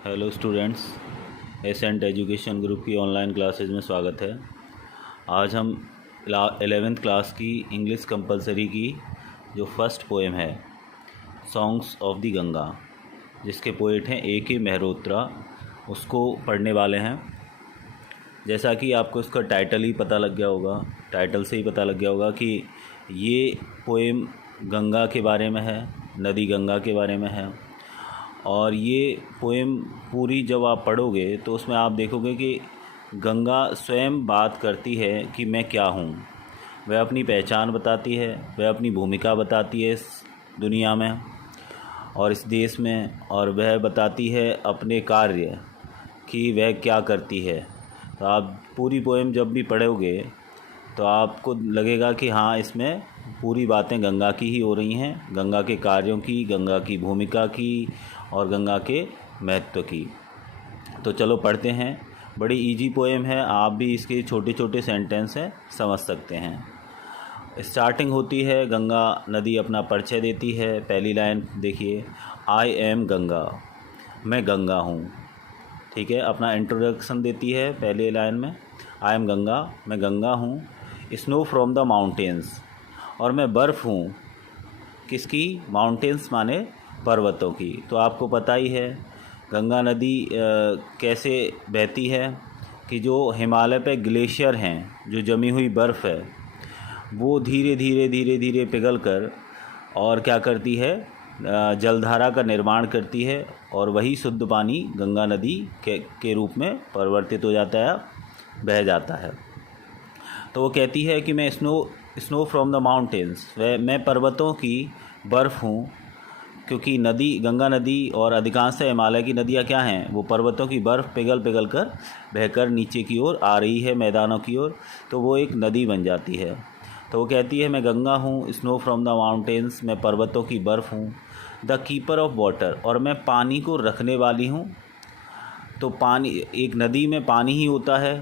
Hello students, Ascent Education Group की online classes में स्वागत है। आज हम 11th क्लास की इंग्लिश कंपलसरी की जो फर्स्ट पोएम है सॉन्ग्स ऑफ द गंगा, जिसके पोएट हैं A.K. मेहरोत्रा, उसको पढ़ने वाले हैं। जैसा कि आपको इसका टाइटल ही पता लग गया होगा, टाइटल से ही पता लग गया होगा कि ये पोएम गंगा के बारे में है, नदी गंगा के बारे में है। और ये पोएम पूरी जब आप पढ़ोगे तो उसमें आप देखोगे कि गंगा स्वयं बात करती है कि मैं क्या हूँ। वह अपनी पहचान बताती है, वह अपनी भूमिका बताती है इस दुनिया में और इस देश में, और वह बताती है अपने कार्य कि वह क्या करती है। तो आप पूरी पोएम जब भी पढ़ोगे तो आपको लगेगा कि हाँ, इसमें पूरी बातें गंगा की ही हो रही हैं, गंगा के कार्यों की, गंगा की भूमिका की और गंगा के महत्व की। तो चलो पढ़ते हैं। बड़ी इजी पोएम है, आप भी इसके छोटे छोटे सेंटेंस हैं समझ सकते हैं। स्टार्टिंग होती है, गंगा नदी अपना परिचय देती है। पहली लाइन देखिए, आई एम गंगा, मैं गंगा हूँ। ठीक है, अपना इंट्रोडक्शन देती है पहली लाइन में, आई एम गंगा, मैं गंगा हूँ। स्नो फ्रॉम द माउंटेन्स, और मैं बर्फ़ हूँ। किसकी? माउंटेन्स माने पर्वतों की। तो आपको पता ही है गंगा नदी कैसे बहती है कि जो हिमालय पे ग्लेशियर हैं, जो जमी हुई बर्फ़ है, वो धीरे धीरे धीरे धीरे पिघल कर और क्या करती है, जलधारा का निर्माण करती है, और वही शुद्ध पानी गंगा नदी के रूप में परिवर्तित हो जाता है, बह जाता है। तो वो कहती है कि मैं स्नो फ्रॉम द माउंटेन्स, मैं पर्वतों की बर्फ़ हूँ। क्योंकि नदी, गंगा नदी और अधिकांश हिमालय की नदियाँ क्या हैं, वो पर्वतों की बर्फ़ पिघल पिघल कर बहकर नीचे की ओर आ रही है, मैदानों की ओर, तो वो एक नदी बन जाती है। तो वो कहती है मैं गंगा हूँ, स्नो फ्रॉम द माउंटेन्स, मैं पर्वतों की बर्फ़ हूँ। द कीपर ऑफ वाटर, और मैं पानी को रखने वाली हूँ। तो पानी, एक नदी में पानी ही होता है,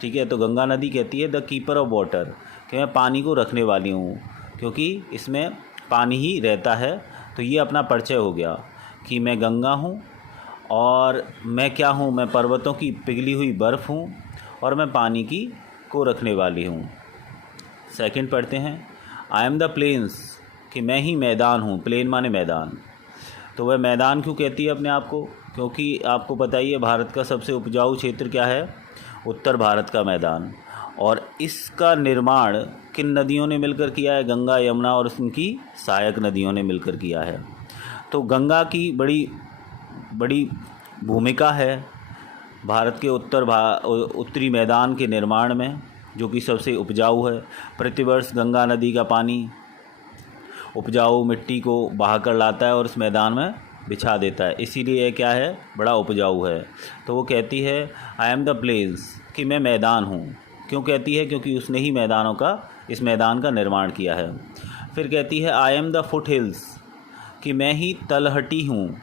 ठीक है। तो गंगा नदी कहती है द कीपर ऑफ वाटर, कि मैं पानी को रखने वाली हूँ, क्योंकि इसमें पानी ही रहता है। तो ये अपना परिचय हो गया कि मैं गंगा हूँ और मैं क्या हूँ, मैं पर्वतों की पिघली हुई बर्फ़ हूँ और मैं पानी की को रखने वाली हूँ। सेकंड पढ़ते हैं, आई एम द प्लेन्स, कि मैं ही मैदान हूँ। प्लेन माने मैदान। तो वह मैदान क्यों कहती है अपने आप को? क्योंकि आपको पता ही है भारत का सबसे उपजाऊ क्षेत्र क्या है, उत्तर भारत का मैदान। और इसका निर्माण किन नदियों ने मिलकर किया है? गंगा, यमुना और उनकी सहायक नदियों ने मिलकर किया है। तो गंगा की बड़ी बड़ी भूमिका है भारत के उत्तरी मैदान के निर्माण में, जो कि सबसे उपजाऊ है। प्रतिवर्ष गंगा नदी का पानी उपजाऊ मिट्टी को बहाकर लाता है और उस मैदान में बिछा देता है, इसीलिए यह क्या है, बड़ा उपजाऊ है। तो वो कहती है आई एम द प्लेन्स, कि मैं मैदान हूँ। क्यों कहती है? क्योंकि उसने ही इस मैदान का निर्माण किया है। फिर कहती है I am the foot hills, कि मैं ही तलहटी हूँ।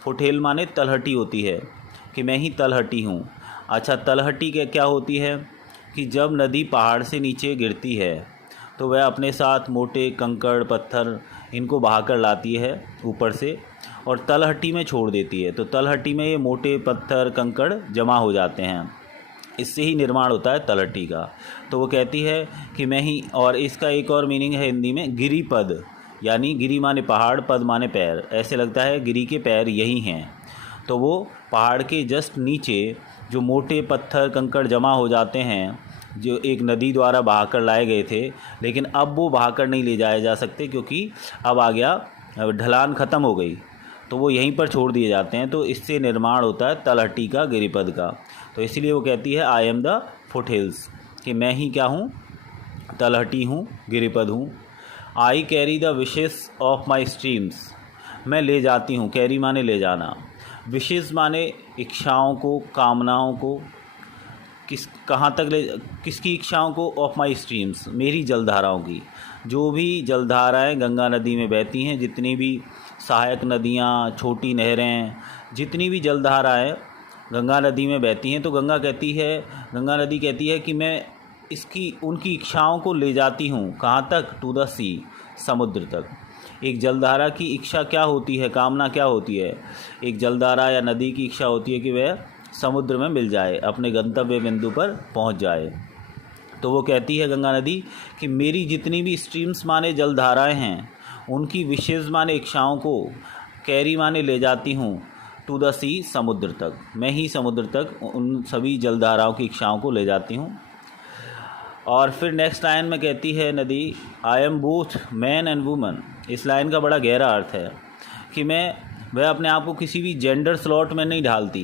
फुट हिल माने तलहटी होती है, कि मैं ही तलहटी हूँ। अच्छा, तलहटी क्या होती है कि जब नदी पहाड़ से नीचे गिरती है तो वह अपने साथ मोटे कंकड़ पत्थर इनको बहाकर लाती है ऊपर से और तलहटी में छोड़ देती है। तो तलहटी में ये मोटे पत्थर कंकड़ जमा हो जाते हैं, इससे ही निर्माण होता है तलहटी का। तो वो कहती है कि मैं ही, और इसका एक और मीनिंग है हिंदी में, गिरिपद, यानी गिरी माने पहाड़, पद माने पैर। ऐसे लगता है गिरी के पैर यही हैं। तो वो पहाड़ के जस्ट नीचे जो मोटे पत्थर कंकड़ जमा हो जाते हैं, जो एक नदी द्वारा बहाकर लाए गए थे, लेकिन अब वो बहाकर नहीं ले जाए जा सकते क्योंकि अब आ गया, ढलान ख़त्म हो गई, तो वो यहीं पर छोड़ दिए जाते हैं। तो इससे निर्माण होता है तलहटी का, गिरिपद का। तो इसलिए वो कहती है I am the foot hills, कि मैं ही क्या हूँ, तलहटी हूँ, गिरिपद हूँ। I carry the wishes of my streams, मैं ले जाती हूँ। कैरी माने ले जाना, विशेस माने इच्छाओं को, कामनाओं को। कहाँ तक किसकी इच्छाओं को? ऑफ माई स्ट्रीम्स, मेरी जलधाराओं की। जो भी जलधाराएँ गंगा नदी में बहती हैं, जितनी भी सहायक नदियाँ, छोटी नहरें, जितनी भी जलधाराएँ गंगा नदी में बहती हैं, तो गंगा नदी कहती है कि मैं उनकी इच्छाओं को ले जाती हूँ। कहाँ तक? टू द सी, समुद्र तक। एक जलधारा की इच्छा क्या होती है, कामना क्या होती है? एक जलधारा या नदी की इच्छा होती है कि वह समुद्र में मिल जाए, अपने गंतव्य बिंदु पर पहुंच जाए। तो वो कहती है गंगा नदी कि मेरी जितनी भी स्ट्रीम्स माने जलधाराएं हैं, उनकी विशेष माने इच्छाओं को कैरी माने ले जाती हूँ टू द सी, समुद्र तक। मैं ही समुद्र तक उन सभी जलधाराओं की इच्छाओं को ले जाती हूँ। और फिर नेक्स्ट लाइन में कहती है नदी, आई am both man and woman. इस लाइन का बड़ा गहरा अर्थ है कि वह अपने आप को किसी भी जेंडर स्लॉट में नहीं ढालती,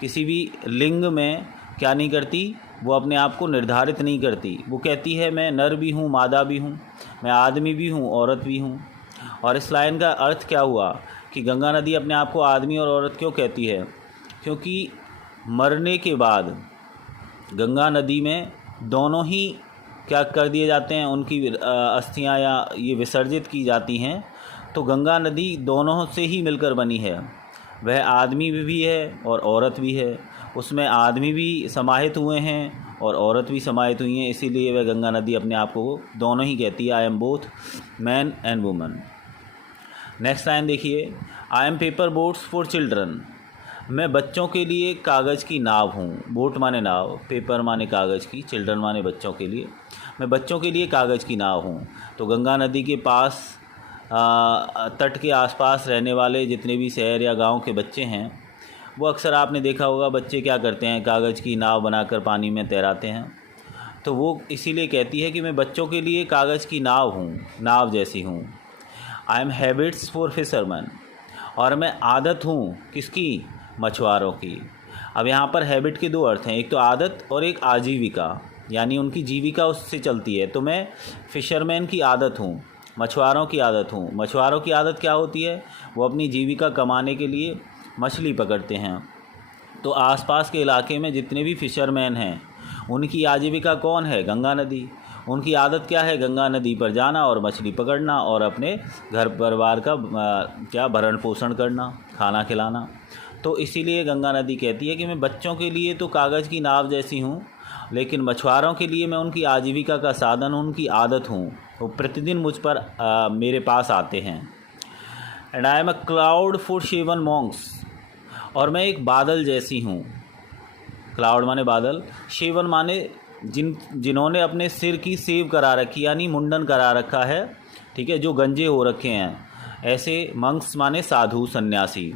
किसी भी लिंग में क्या नहीं करती, वो अपने आप को निर्धारित नहीं करती। वो कहती है मैं नर भी हूँ, मादा भी हूँ, मैं आदमी भी हूँ, औरत भी हूँ। और इस लाइन का अर्थ क्या हुआ कि गंगा नदी अपने आप को आदमी और औरत क्यों कहती है? क्योंकि मरने के बाद गंगा नदी में दोनों ही क्या कर दिए जाते हैं, उनकी अस्थियां या ये विसर्जित की जाती हैं। तो गंगा नदी दोनों से ही मिलकर बनी है। वह आदमी भी है और औरत भी है, उसमें आदमी भी समाहित हुए हैं और औरत भी समाहित हुई हैं। इसीलिए वह गंगा नदी अपने आप को दोनों ही कहती है, I am both man and woman. Next line देखिए, I am paper boats for children. मैं बच्चों के लिए कागज़ की नाव हूँ। बोट माने नाव, पेपर माने कागज़ की, चिल्ड्रन माने बच्चों के लिए। मैं बच्चों के लिए कागज़ की नाव हूँ। तो गंगा नदी के पास तट के आसपास रहने वाले जितने भी शहर या गांव के बच्चे हैं, वो अक्सर आपने देखा होगा बच्चे क्या करते हैं, कागज़ की नाव बनाकर पानी में तैराते हैं। तो वो इसीलिए कहती है कि मैं बच्चों के लिए कागज़ की नाव हूँ, नाव जैसी हूँ। I M habits for fisherman. और मैं आदत हूँ किसकी? मछुआरों की। अब यहाँ पर हैबिट के दो अर्थ हैं, एक तो आदत और एक आजीविका, यानी उनकी जीविका उससे चलती है। तो मैं फिशरमैन की आदत हूँ, मछुआरों की आदत हूँ। मछुआरों की आदत क्या होती है? वो अपनी जीविका कमाने के लिए मछली पकड़ते हैं। तो आसपास के इलाके में जितने भी फिशरमैन हैं, उनकी आजीविका कौन है? गंगा नदी। उनकी आदत क्या है? गंगा नदी पर जाना और मछली पकड़ना और अपने घर परिवार का क्या भरण पोषण करना, खाना खिलाना। तो इसीलिए गंगा नदी कहती है कि मैं बच्चों के लिए तो कागज़ की नाव जैसी हूँ, लेकिन मछुआरों के लिए मैं उनकी आजीविका का साधन, उनकी आदत हूँ। वो प्रतिदिन मुझ पर मेरे पास आते हैं। And I am a cloud for shaven monks. और मैं एक बादल जैसी हूँ। क्लाउड माने बादल, शेवन माने जिन्होंने अपने सिर की सेव करा रखी, यानी मुंडन करा रखा है, ठीक है, जो गंजे हो रखे हैं, ऐसे मंक्स माने साधु सन्यासी।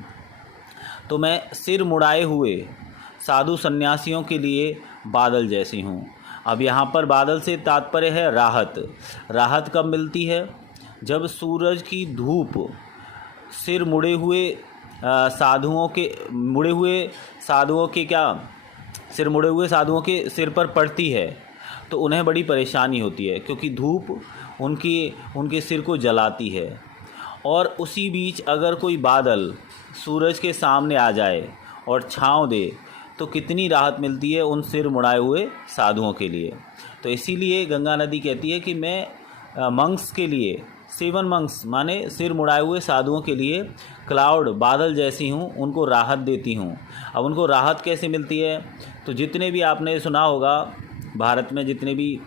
तो मैं सिर मुड़ाए हुए साधु सन्यासियों के लिए बादल जैसी हूँ। अब यहाँ पर बादल से तात्पर्य है राहत। राहत कब मिलती है? जब सूरज की धूप सिर मुड़े हुए साधुओं के सिर पर पड़ती है, तो उन्हें बड़ी परेशानी होती है, क्योंकि धूप उनके सिर को जलाती है। और उसी बीच अगर कोई बादल सूरज के सामने आ जाए और छाँव दे, तो कितनी राहत मिलती है उन सिर मुड़ाए हुए साधुओं के लिए। तो इसीलिए गंगा नदी कहती है कि मैं मंक्स के लिए, 7 मंक्स माने सिर मुड़ाए हुए साधुओं के लिए क्लाउड, बादल जैसी हूँ, उनको राहत देती हूँ। अब उनको राहत कैसे मिलती है? तो जितने भी आपने सुना होगा, भारत में जितने भी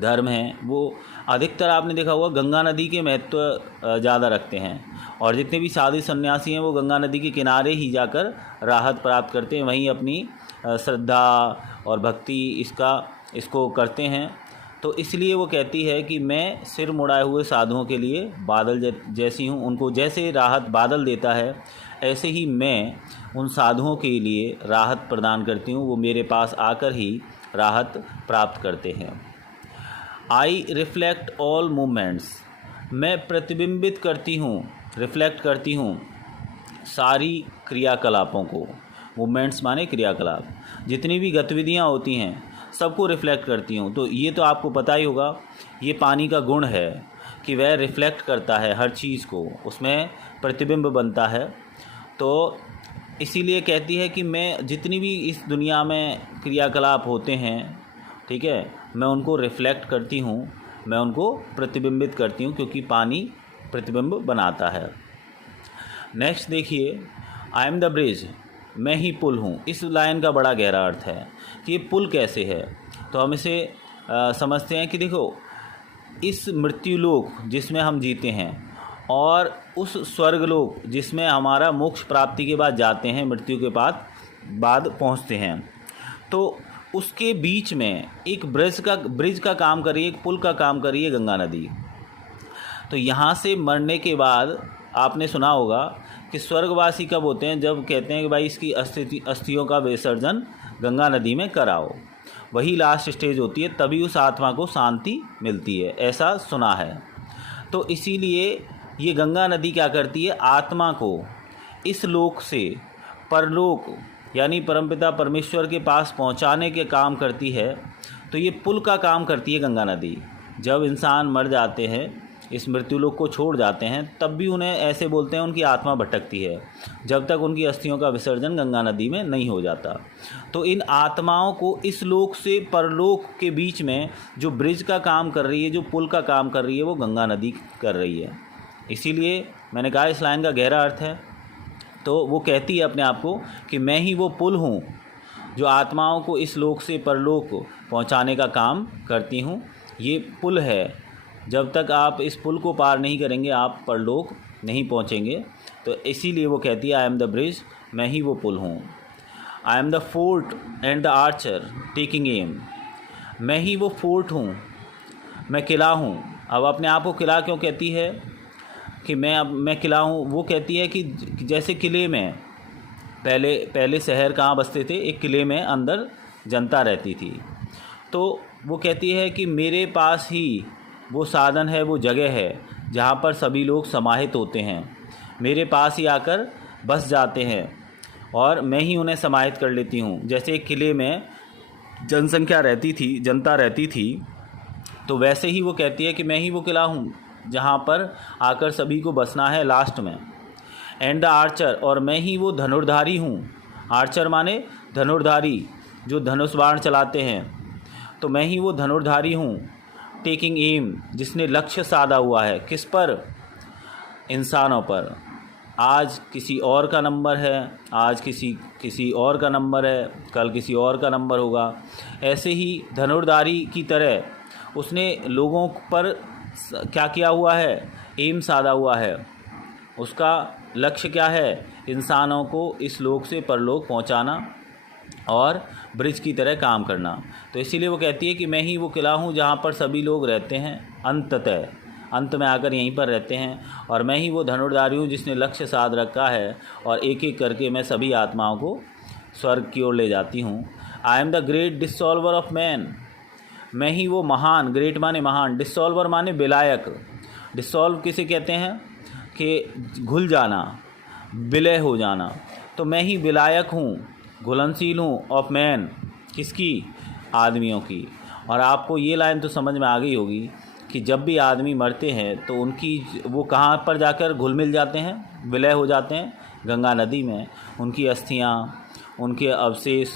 धर्म हैं, वो अधिकतर आपने देखा होगा गंगा नदी के महत्व ज़्यादा रखते हैं। और जितने भी साधु सन्यासी हैं, वो गंगा नदी के किनारे ही जाकर राहत प्राप्त करते हैं, वहीं अपनी श्रद्धा और भक्ति इसको करते हैं। तो इसलिए वो कहती है कि मैं सिर मुड़ाए हुए साधुओं के लिए बादल जैसी हूँ। उनको जैसे राहत बादल देता है, ऐसे ही मैं उन साधुओं के लिए राहत प्रदान करती हूँ। वो मेरे पास आकर ही राहत प्राप्त करते हैं। I reflect all movements. मैं प्रतिबिंबित करती हूँ, रिफ्लेक्ट करती हूँ सारी क्रियाकलापों को। मूवमेंट्स माने क्रियाकलाप, जितनी भी गतिविधियाँ होती हैं सबको रिफ्लेक्ट करती हूँ। तो ये तो आपको पता ही होगा, ये पानी का गुण है कि वह रिफ्लेक्ट करता है हर चीज़ को, उसमें प्रतिबिंब बनता है। तो इसीलिए कहती है कि मैं जितनी भी इस दुनिया में क्रियाकलाप होते हैं, ठीक है, मैं उनको रिफ्लेक्ट करती हूँ, मैं उनको प्रतिबिंबित करती हूँ, क्योंकि पानी प्रतिबिंब बनाता है। नेक्स्ट देखिए, आई एम द ब्रिज। मैं ही पुल हूँ। इस लाइन का बड़ा गहरा अर्थ है कि ये पुल कैसे है। तो हम इसे समझते हैं कि देखो, इस मृत्युलोक जिसमें हम जीते हैं, और उस स्वर्गलोक जिसमें हमारा मोक्ष प्राप्ति के बाद जाते हैं, मृत्यु के बाद पहुंचते हैं, तो उसके बीच में एक ब्रिज का काम कर रही है, एक पुल का काम कर रही है गंगा नदी। तो यहाँ से मरने के बाद आपने सुना होगा कि स्वर्गवासी कब होते हैं, जब कहते हैं कि भाई इसकी अस्थियों का विसर्जन गंगा नदी में कराओ, वही लास्ट स्टेज होती है, तभी उस आत्मा को शांति मिलती है, ऐसा सुना है। तो इसीलिए ये गंगा नदी क्या करती है, आत्मा को इस लोक से परलोक यानी परमपिता परमेश्वर के पास पहुंचाने के काम करती है। तो ये पुल का काम करती है गंगा नदी। जब इंसान मर जाते हैं, इस मृत्युलोक को छोड़ जाते हैं, तब भी उन्हें ऐसे बोलते हैं उनकी आत्मा भटकती है, जब तक उनकी अस्थियों का विसर्जन गंगा नदी में नहीं हो जाता। तो इन आत्माओं को इस लोक से परलोक के बीच में जो ब्रिज का काम कर रही है, जो पुल का काम कर रही है, वो गंगा नदी कर रही है। इसीलिए मैंने कहा इस लाइन का गहरा अर्थ है। तो वो कहती है अपने आप को कि मैं ही वो पुल हूँ जो आत्माओं को इस लोक से परलोक पहुँचाने का काम करती हूँ। ये पुल है, जब तक आप इस पुल को पार नहीं करेंगे आप परलोक नहीं पहुँचेंगे। तो इसीलिए वो कहती है आई एम द ब्रिज, मैं ही वो पुल हूँ। I am the fort and the archer taking aim, मैं ही वो फोर्ट हूँ, मैं किला हूँ। अब अपने आप को किला क्यों कहती है कि मैं किला हूँ? वो कहती है कि जैसे किले में पहले शहर कहाँ बसते थे, एक किले में अंदर जनता रहती थी। तो वो कहती है कि मेरे पास ही वो साधन है, वो जगह है जहाँ पर सभी लोग समाहित होते हैं, मेरे पास ही आकर बस जाते हैं और मैं ही उन्हें समाहित कर लेती हूँ। जैसे एक किले में जनसंख्या रहती थी, जनता रहती थी, तो वैसे ही वो कहती है कि मैं ही वो किला हूँ जहाँ पर आकर सभी को बसना है लास्ट में। एंड द आर्चर, और मैं ही वो धनुर्धारी हूँ। आर्चर माने धनुर्धारी, जो धनुष बाण चलाते हैं। तो मैं ही वो धनुर्धारी हूँ। टेकिंग एम, जिसने लक्ष्य साधा हुआ है, किस पर? इंसानों पर। आज किसी और का नंबर है, आज किसी और का नंबर है, कल किसी और का नंबर होगा। ऐसे ही धनुर्धारी की तरह उसने लोगों पर क्या किया हुआ है, एम साधा हुआ है। उसका लक्ष्य क्या है? इंसानों को इस लोक से परलोक पहुंचाना और ब्रिज की तरह काम करना। तो इसीलिए वो कहती है कि मैं ही वो किला हूँ जहाँ पर सभी लोग रहते हैं, अंत में आकर यहीं पर रहते हैं। और मैं ही वो धनुर्धारी हूँ जिसने लक्ष्य साध रखा है, और एक एक करके मैं सभी आत्माओं को स्वर्ग की ओर ले जाती हूँ। I am the great dissolver of man, मैं ही वो महान, ग्रेट माने महान, डिसॉल्वर माने विलायक। डिसॉल्व किसे कहते हैं? कि घुल जाना, विलय हो जाना। तो मैं ही विलायक हूँ, घुलनशील हूँ, ऑफ मैन, किसकी? आदमियों की। और आपको ये लाइन तो समझ में आ गई होगी कि जब भी आदमी मरते हैं तो उनकी वो कहाँ पर जाकर घुल मिल जाते हैं, विलय हो जाते हैं? गंगा नदी में। उनकी अस्थियाँ, उनके अवशेष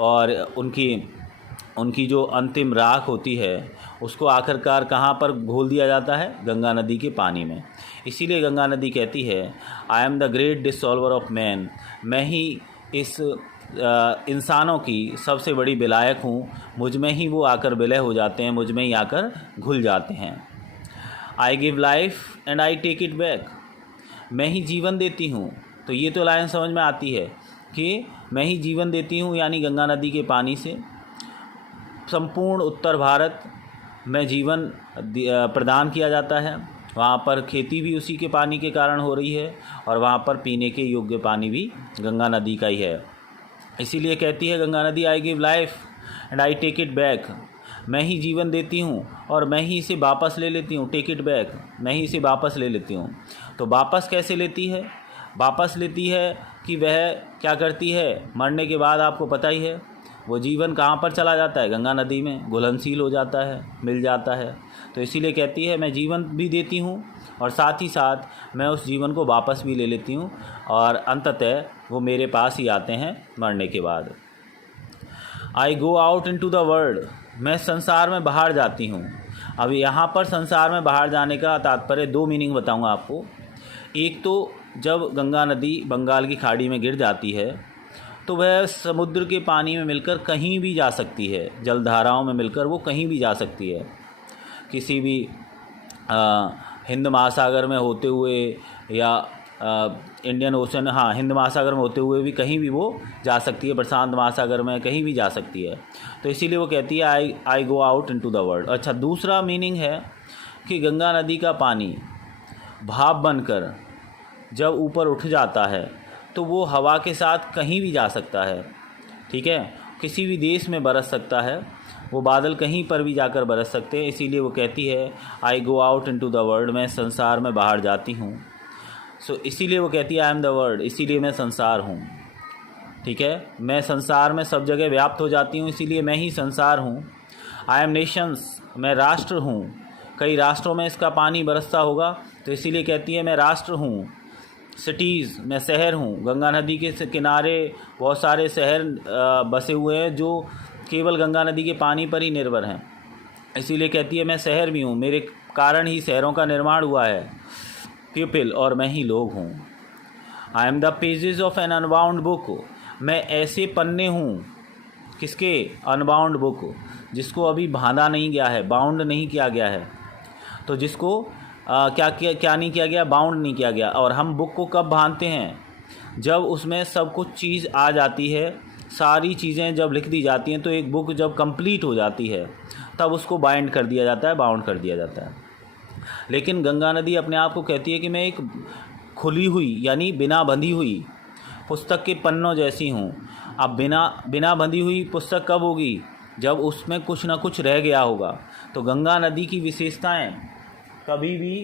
और उनकी जो अंतिम राख होती है, उसको आखिरकार कहाँ पर घोल दिया जाता है? गंगा नदी के पानी में। इसीलिए गंगा नदी कहती है I am the great dissolver of man, मैं ही इस इंसानों की सबसे बड़ी विलायक हूँ। मुझ में ही वो आकर विलय हो जाते हैं, मुझ में ही आकर घुल जाते हैं। I give life and I take it back, मैं ही जीवन देती हूँ। तो ये तो लाइन समझ में आती है कि मैं ही जीवन देती हूँ, यानी गंगा नदी के पानी से संपूर्ण उत्तर भारत में जीवन प्रदान किया जाता है। वहाँ पर खेती भी उसी के पानी के कारण हो रही है, और वहाँ पर पीने के योग्य पानी भी गंगा नदी का ही है। इसीलिए कहती है गंगा नदी I give life and I take it back, मैं ही जीवन देती हूँ और मैं ही इसे वापस ले लेती हूँ। टेक इट बैक, मैं ही इसे वापस ले लेती हूँ। तो वापस कैसे लेती है? वापस लेती है कि वह क्या करती है, मरने के बाद आपको पता ही है वो जीवन कहाँ पर चला जाता है? गंगा नदी में घुलनशील हो जाता है, मिल जाता है। तो इसीलिए कहती है मैं जीवन भी देती हूँ और साथ ही साथ मैं उस जीवन को वापस भी ले लेती हूँ, और अंततः वो मेरे पास ही आते हैं मरने के बाद। I go out into the world, मैं संसार में बाहर जाती हूँ। अब यहाँ पर संसार में बाहर जाने का तात्पर्य दो मीनिंग बताऊँगा आपको। एक तो जब गंगा नदी बंगाल की खाड़ी में गिर जाती है तो वह समुद्र के पानी में मिलकर कहीं भी जा सकती है, जलधाराओं में मिलकर वो कहीं भी जा सकती है, किसी भी हिंद महासागर में होते हुए या इंडियन ओशन, हाँ हिंद महासागर में होते हुए भी कहीं भी वो जा सकती है, प्रशांत महासागर में कहीं भी जा सकती है। तो इसीलिए वो कहती है I go out into the world. अच्छा, दूसरा मीनिंग है कि गंगा नदी का पानी भाप बनकर जब ऊपर उठ जाता है तो वो हवा के साथ कहीं भी जा सकता है, ठीक है, किसी भी देश में बरस सकता है, वो बादल कहीं पर भी जाकर बरस सकते हैं। इसीलिए वो कहती है I go out into the world, मैं संसार में बाहर जाती हूँ। इसीलिए वो कहती है आई एम द वर्ल्ड, इसीलिए मैं संसार हूँ, ठीक है, मैं संसार में सब जगह व्याप्त हो जाती हूँ, इसीलिए मैं ही संसार हूँ। आई एम नेशंस, मैं राष्ट्र हूँ, कई राष्ट्रों में इसका पानी बरसता होगा, तो इसीलिए कहती है मैं राष्ट्र हूँ। सिटीज़, मैं शहर हूँ, गंगा नदी के किनारे बहुत सारे शहर बसे हुए हैं जो केवल गंगा नदी के पानी पर ही निर्भर हैं, इसीलिए कहती है मैं शहर भी हूँ, मेरे कारण ही शहरों का निर्माण हुआ है। पीपल, और मैं ही लोग हूँ। I am the pages of an unbound book, मैं ऐसे पन्ने हूँ, किसके, अनबाउंड बुक, जिसको अभी बांधा नहीं गया है, बाउंड नहीं किया गया है, तो जिसको क्या नहीं किया गया, बाउंड नहीं किया गया। और हम बुक को कब बांधते हैं, जब उसमें सब कुछ चीज़ आ जाती है, सारी चीज़ें जब लिख दी जाती हैं, तो एक बुक जब कंप्लीट हो जाती है तब उसको बाइंड कर दिया जाता है, बाउंड कर दिया जाता है। लेकिन गंगा नदी अपने आप को कहती है कि मैं एक खुली हुई यानी बिना बंधी हुई पुस्तक के पन्नों जैसी हूँ। अब बिना बंधी हुई पुस्तक कब होगी, जब उसमें कुछ ना कुछ रह गया होगा। तो गंगा नदी की विशेषताएं कभी भी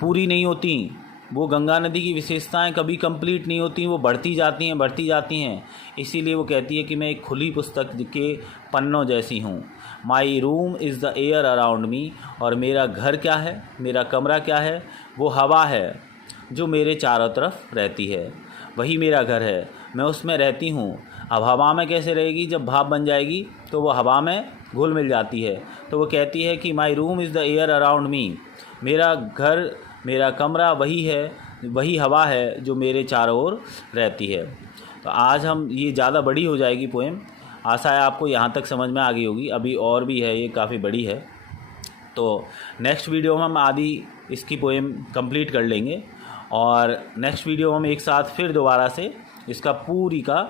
पूरी नहीं होती, वो गंगा नदी की विशेषताएं कभी कंप्लीट नहीं होती, वो बढ़ती जाती हैं। इसीलिए वो कहती है कि मैं एक खुली पुस्तक के पन्नों जैसी हूँ। My room is the air around me, और मेरा घर क्या है, मेरा कमरा क्या है, वो हवा है जो मेरे चारों तरफ रहती है, वही मेरा घर है, मैं उसमें रहती हूँ। अब हवा में कैसे रहेगी, जब भाप बन जाएगी तो वो हवा में घुल मिल जाती है। तो वो कहती है कि my room is the air around me, मेरा घर, मेरा कमरा वही है, वही हवा है जो मेरे चारों ओर रहती है। तो आज हम, ये ज़्यादा बड़ी हो जाएगी पोएम, आशा है आपको यहाँ तक समझ में आ गई होगी, अभी और भी है, ये काफ़ी बड़ी है। तो नेक्स्ट वीडियो में हम आधी इसकी पोएम कंप्लीट कर लेंगे, और नेक्स्ट वीडियो में हम एक साथ फिर दोबारा से इसका पूरी का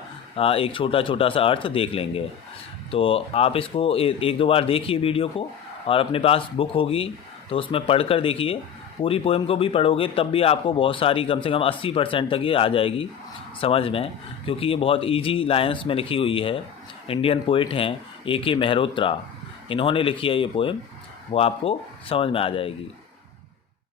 एक छोटा सा अर्थ देख लेंगे। तो आप इसको एक दो बार देखिए वीडियो को, और अपने पास बुक होगी तो उसमें पढ़कर देखिए, पूरी पोएम को भी पढ़ोगे तब भी आपको बहुत सारी, कम से कम 80% तक ये आ जाएगी समझ में, क्योंकि ये बहुत इजी लाइन्स में लिखी हुई है। इंडियन पोइट हैं A.K. मेहरोत्रा, इन्होंने लिखी है ये पोएम, वो आपको समझ में आ जाएगी।